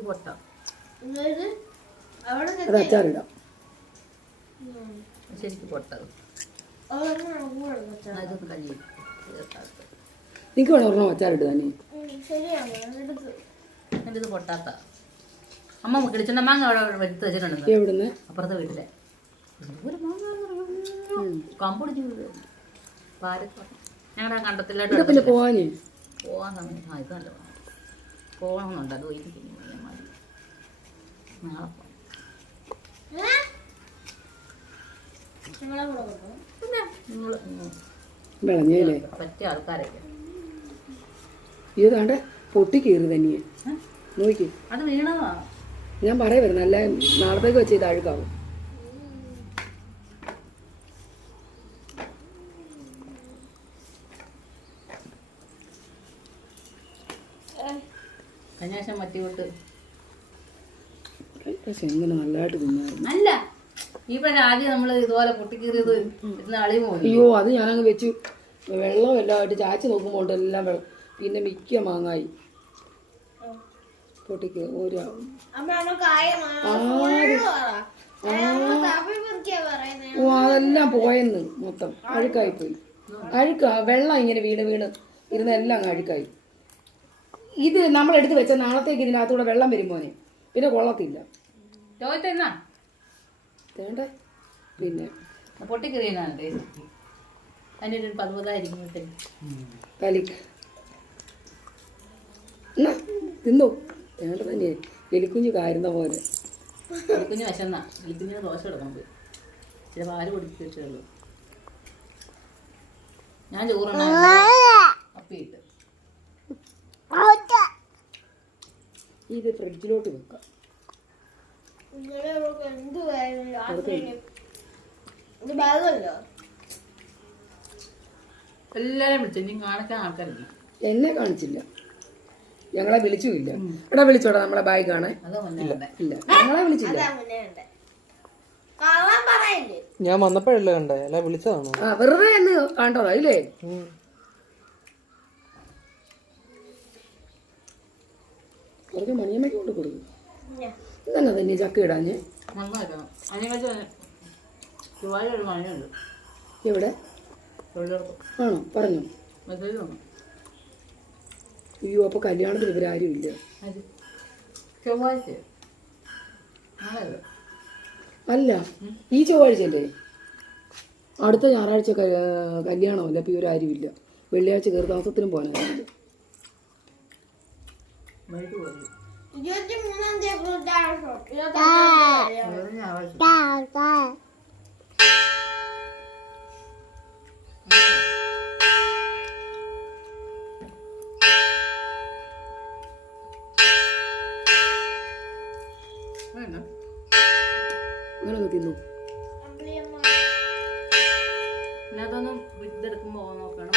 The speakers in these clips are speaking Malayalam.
ഇത് പൊട്ടാം. അത് അച്ചാറിടാം. ശരിക്കും പൊട്ടത്. ഇതൊന്ന് കഴിയും. എനിക്ക് വേണം ഒരെണ്ണം അച്ചാറിട്ട് തന്നെ. എൻ്റെ ഇത് പൊട്ടാത്ത. അമ്മ കിളിച്ചെണ്ണ മാങ്ങ അവിടെ എടുത്ത് വെച്ചിട്ടുണ്ട്. എവിടുന്ന്? അപ്പുറത്തെ വീട്ടിലെ ഒരു മാങ്ങ കമ്പൊടിച്ച് ഞങ്ങളുടെ കണ്ടത്തിലായിട്ട് പിന്നെ പോവാനേ പോകാൻ സമയം. ഇത് നല്ല പോകണമെന്നുണ്ട്. അത് പോയി മതി. നാളെ വിളഞ്ഞല്ലേ പറ്റിയ ആൾക്കാരൊക്കെ ഇതാണ്ട് പൊട്ടി കയറി തന്നെയെ നോക്കി. അത് വീണതാ. ഞാൻ പറയാ വരുന്ന അല്ല നാളത്തേക്ക് വെച്ച് ഇത് അഴുക്കാവും. കഞ്ഞാശം മറ്റിവിട്ട് എങ്ങനെ നല്ലതായിട്ട് തിന്നായിരുന്നു. അല്ല ഈ പ്രാവശ്യം ആദ്യം നമ്മൾ ഇതുപോലെ പൊട്ടിക്കീറിയത് ഇരുന്ന് അളിയും പോയി. അയ്യോ അത് ഞാനങ്ങ് വെച്ചു. വെള്ളം എല്ലാമായിട്ട് ചാച്ചി നോക്കുമ്പോൾ എല്ലാം വെള്ളം. പിന്നെ മിക്ക മാങ്ങായി പൊട്ടിക്ക് ഒരു അതെല്ലാം പോയെന്ന് മൊത്തം അഴുക്കായി പോയി. വെള്ളം ഇങ്ങനെ വീണ് ഇരുന്ന് എല്ലാം അങ്ങ് അഴുക്കായി. ഇത് നമ്മളെടുത്ത് വെച്ച നാളത്തേക്ക് ഇതിനകത്തൂടെ വെള്ളം വരുമ്പോനെ പിന്നെ കൊള്ളത്തില്ല. വേണ്ടേ പിന്നെ പൊട്ടിക്കറിയാണ് അതിൻ്റെ ഒരു 10 കലിക്ക് എന്നാ തിന്നോ. വേണ്ട തന്നെ എലിക്കുഞ്ഞ് കാരുന്ന പോലെ. എലിക്കുഞ്ഞ് വിശന്ന എലിക്കുഞ്ഞിന് ദോശ എടുക്കണം പോയി. ചില പാല് കുടിച്ച് വെച്ചുള്ളൂ. ഞാൻ ചോറുണ്ട് അപ്പിയിട്ട് ഇത് ഫ്രിഡ്ജിലോട്ട് വെക്കാം. എല്ലാരും വിളിച്ചു. ഇനി കാണിക്കാൻ ആൾക്കാരില്ല. എന്നെ കാണിച്ചില്ല. ഞങ്ങളെ വിളിച്ചുമില്ല. ഇവിടെ വിളിച്ചോടാ നമ്മളെ ബാഗ് കാണാൻ. ഇല്ല ഞങ്ങളെ വിളിച്ചില്ല. ഞാൻ വന്നപ്പോഴല്ലേ കണ്ടേ? അല്ല വിളിച്ചതാണോ? ആ വെറുതെ എന്ന് കണ്ടതാ ഇല്ലേ? കുറച്ച് മണിയമ്മയ്ക്ക് കൊണ്ട് കൊടുക്കും. ഇതന്നെ തന്നെ ചക്ക ഇടാഞ്ഞ്. എവിടെ ആണോ പറഞ്ഞു? അയ്യോ അപ്പൊ കല്യാണത്തിന് ഇവരാരും ഇല്ല. അല്ല ഈ ചൊവ്വാഴ്ചയല്ലേ? അടുത്ത ഞായറാഴ്ച കല്യാണമല്ല. അപ്പൊ ഇവരാരും ഇല്ല. വെള്ളിയാഴ്ച കയറി താമസത്തിനും പോകാനായിരുന്നു. അങ്ങനെ തിന്നു. അതൊന്നും ഇതെടുക്കുമ്പോ നോക്കണം.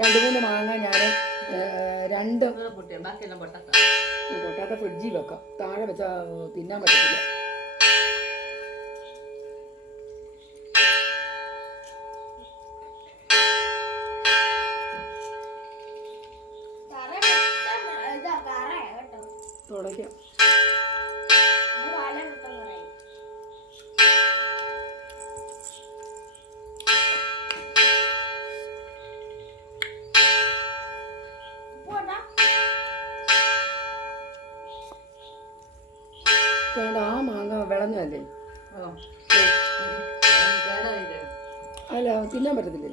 രണ്ട് മൂന്ന് മാങ്ങ ഞാൻ രണ്ട് ബാക്കിയെല്ലാം പൊട്ടാത്ത ഫ്രിഡ്ജിൽ വെക്കാം. താഴെ വെച്ചാ തിന്നാൻ പറ്റത്തില്ല. തുടയ്ക്കാം. ആ മാങ്ങ വിളഞ്ഞല്ലേ? അല്ല തിന്നാൻ പറ്റത്തില്ലേ?